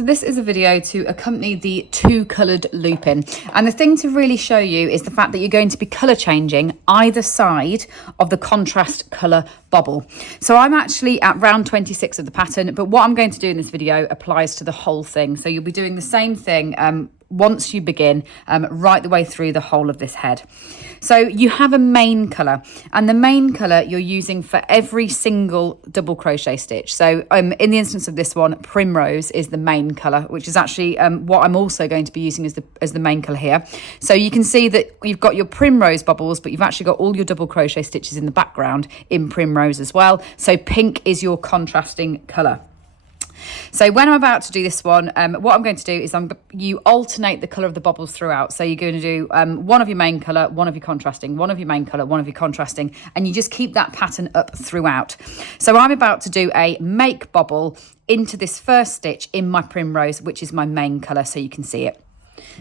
So this is a video to accompany the two-coloured looping, and the thing to really show you is the fact that you're going to be colour changing either side of the contrast colour bobble. So I'm actually at round 26 of the pattern, but what I'm going to do in this video applies to the whole thing. So you'll be doing the same thing once you begin right the way through the whole of this head. So you have a main colour, and the main colour you're using for every single double crochet stitch. So in the instance of this one, Primrose is the main colour, which is actually what I'm also going to be using as the main colour here. So you can see that you've got your Primrose bubbles, but you've actually got all your double crochet stitches in the background in Primrose as well. So pink is your contrasting colour. So when I'm about to do this one, what I'm going to do is you alternate the colour of the bobbles throughout. So you're going to do one of your main colour, one of your contrasting, one of your main colour, one of your contrasting, and you just keep that pattern up throughout. So I'm about to do a make bobble into this first stitch in my Primrose, which is my main colour, so you can see it.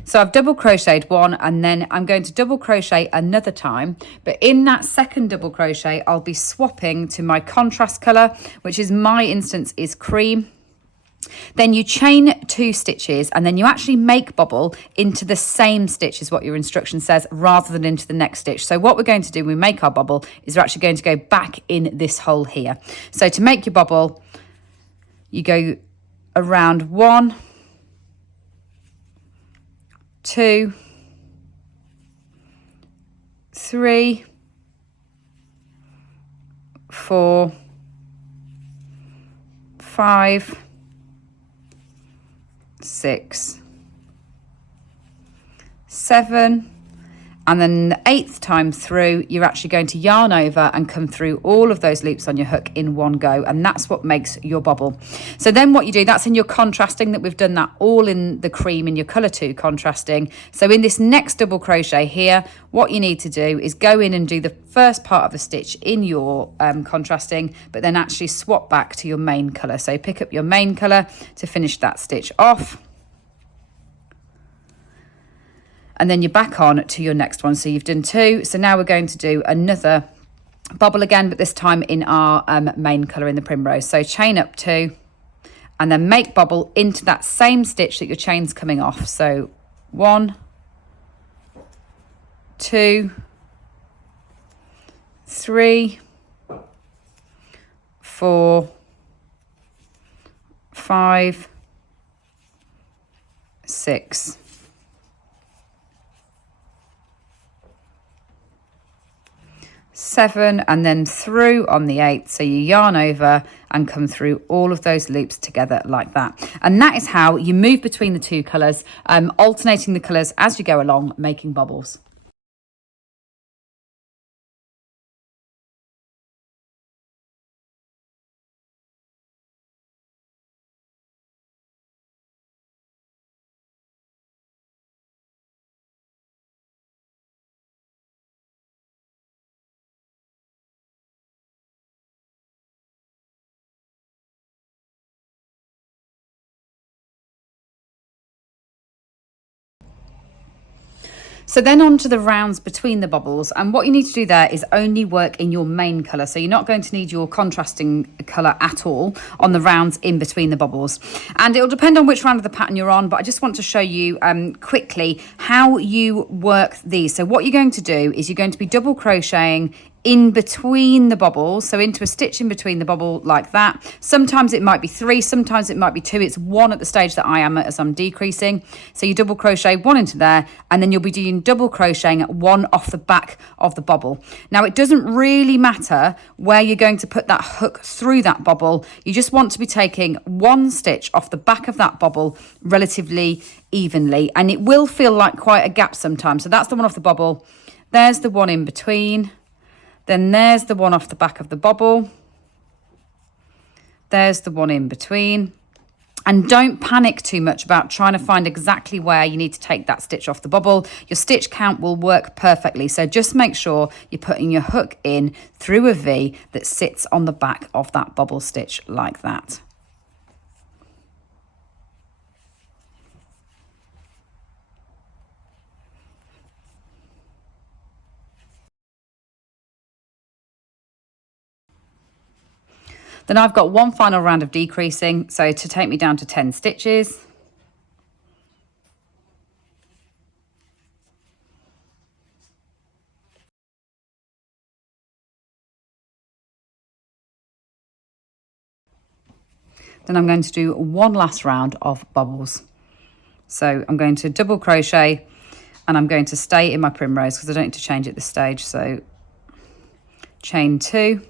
So I've double crocheted one, and then I'm going to double crochet another time, but in that second double crochet I'll be swapping to my contrast colour, which is my instance is cream. Then you chain 2 stitches, and then you actually make bobble into the same stitch as what your instruction says, rather than into the next stitch. So what we're going to do when we make our bobble is we're actually going to go back in this hole here. So to make your bobble, you go around 1, 2, 3, 4, 5, 6, 7, and then the 8th time through you're actually going to yarn over and come through all of those loops on your hook in one go, and that's what makes your bobble. So then what you do, that's in your contrasting, that we've done that all in the cream in your colour 2 contrasting. So in this next double crochet here, what you need to do is go in and do the first part of the stitch in your contrasting, but then actually swap back to your main colour. So pick up your main colour to finish that stitch off, and then you're back on to your next one. So you've done 2. So now we're going to do another bobble again, but this time in our main colour in the Primrose. So chain up 2, and then make bobble into that same stitch that your chain's coming off. So 1, 2, 3, 4, 5, 6, 7, and then through on the 8th. So you yarn over and come through all of those loops together like that. And that is how you move between the 2 colours, alternating the colours as you go along, making bobbles. So then on to the rounds between the bobbles, and what you need to do there is only work in your main colour. So you're not going to need your contrasting colour at all on the rounds in between the bobbles. And it'll depend on which round of the pattern you're on, but I just want to show you quickly how you work these. So what you're going to do is you're going to be double crocheting in between the bobbles, so into a stitch in between the bobble like that. Sometimes it might be 3, sometimes it might be 2. It's 1 at the stage that I am at as I'm decreasing. So you double crochet 1 into there, and then you'll be doing double crocheting 1 off the back of the bobble. Now it doesn't really matter where you're going to put that hook through that bobble. You just want to be taking 1 stitch off the back of that bobble relatively evenly, and it will feel like quite a gap sometimes. So that's the one off the bobble, there's the one in between, then there's the one off the back of the bobble, there's the one in between. And don't panic too much about trying to find exactly where you need to take that stitch off the bobble. Your stitch count will work perfectly. So just make sure you're putting your hook in through a V that sits on the back of that bobble stitch like that. Then I've got one final round of decreasing, so to take me down to 10 stitches. Then I'm going to do one last round of bobbles. So I'm going to double crochet and I'm going to stay in my primrose because I don't need to change at this stage. So chain 2,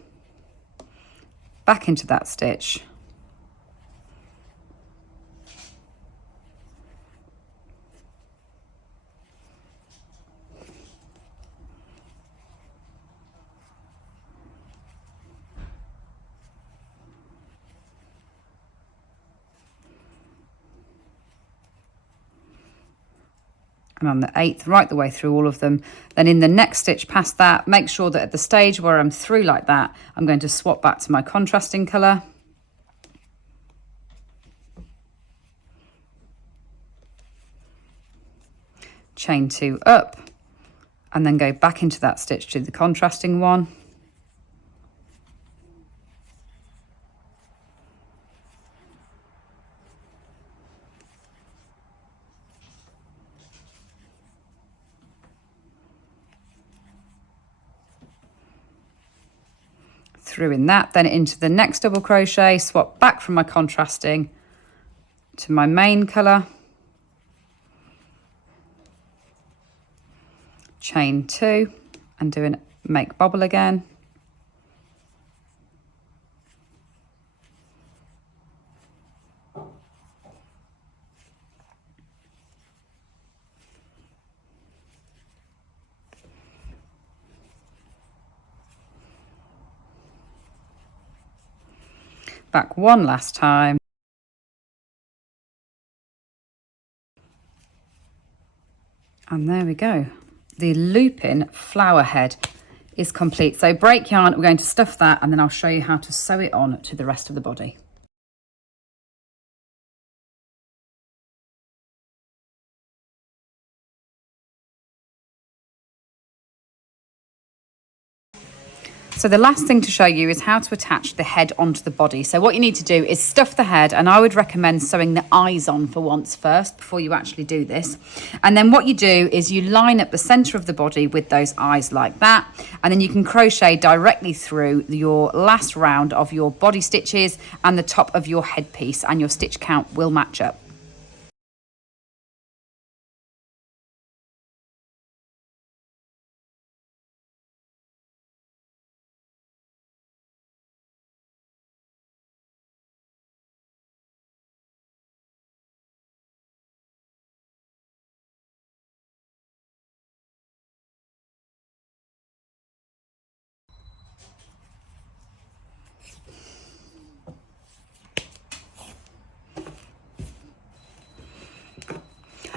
back into that stitch, and on the 8th, right the way through all of them. Then in the next stitch past that, make sure that at the stage where I'm through like that, I'm going to swap back to my contrasting colour. Chain 2 up, and then go back into that stitch to the contrasting one. Through in that, then into the next double crochet, swap back from my contrasting to my main colour, chain 2 and do an make bobble again, back one last time, and there we go. The Lupin flower head is complete. So break yarn, we're going to stuff that, and then I'll show you how to sew it on to the rest of the body. So the last thing to show you is how to attach the head onto the body. So what you need to do is stuff the head, and I would recommend sewing the eyes on for once first before you actually do this. And then what you do is you line up the center of the body with those eyes like that, and then you can crochet directly through your last round of your body stitches and the top of your headpiece, and your stitch count will match up.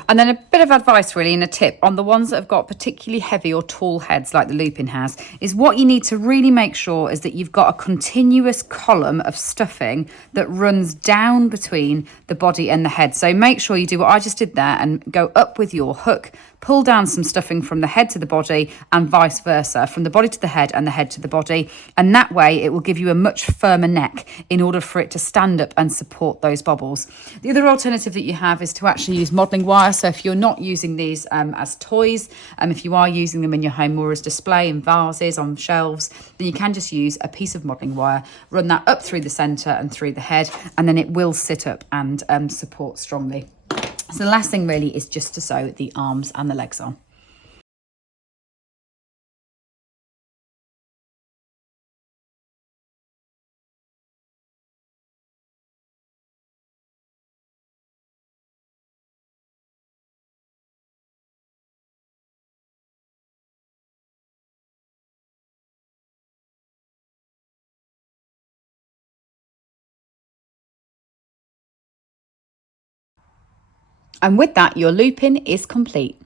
And then a bit of advice really, and a tip on the ones that have got particularly heavy or tall heads like the Lupin has, is what you need to really make sure is that you've got a continuous column of stuffing that runs down between the body and the head. So make sure you do what I just did there and go up with your hook, pull down some stuffing from the head to the body and vice versa, from the body to the head and the head to the body. And that way it will give you a much firmer neck in order for it to stand up and support those bobbles. The other alternative that you have is to actually use modelling wire. So if you're not using these as toys, if you are using them in your home more as display in vases, on shelves, then you can just use a piece of modelling wire, run that up through the centre and through the head, and then it will sit up and support strongly. So the last thing really is just to sew the arms and the legs on. And with that, your Lupin is complete.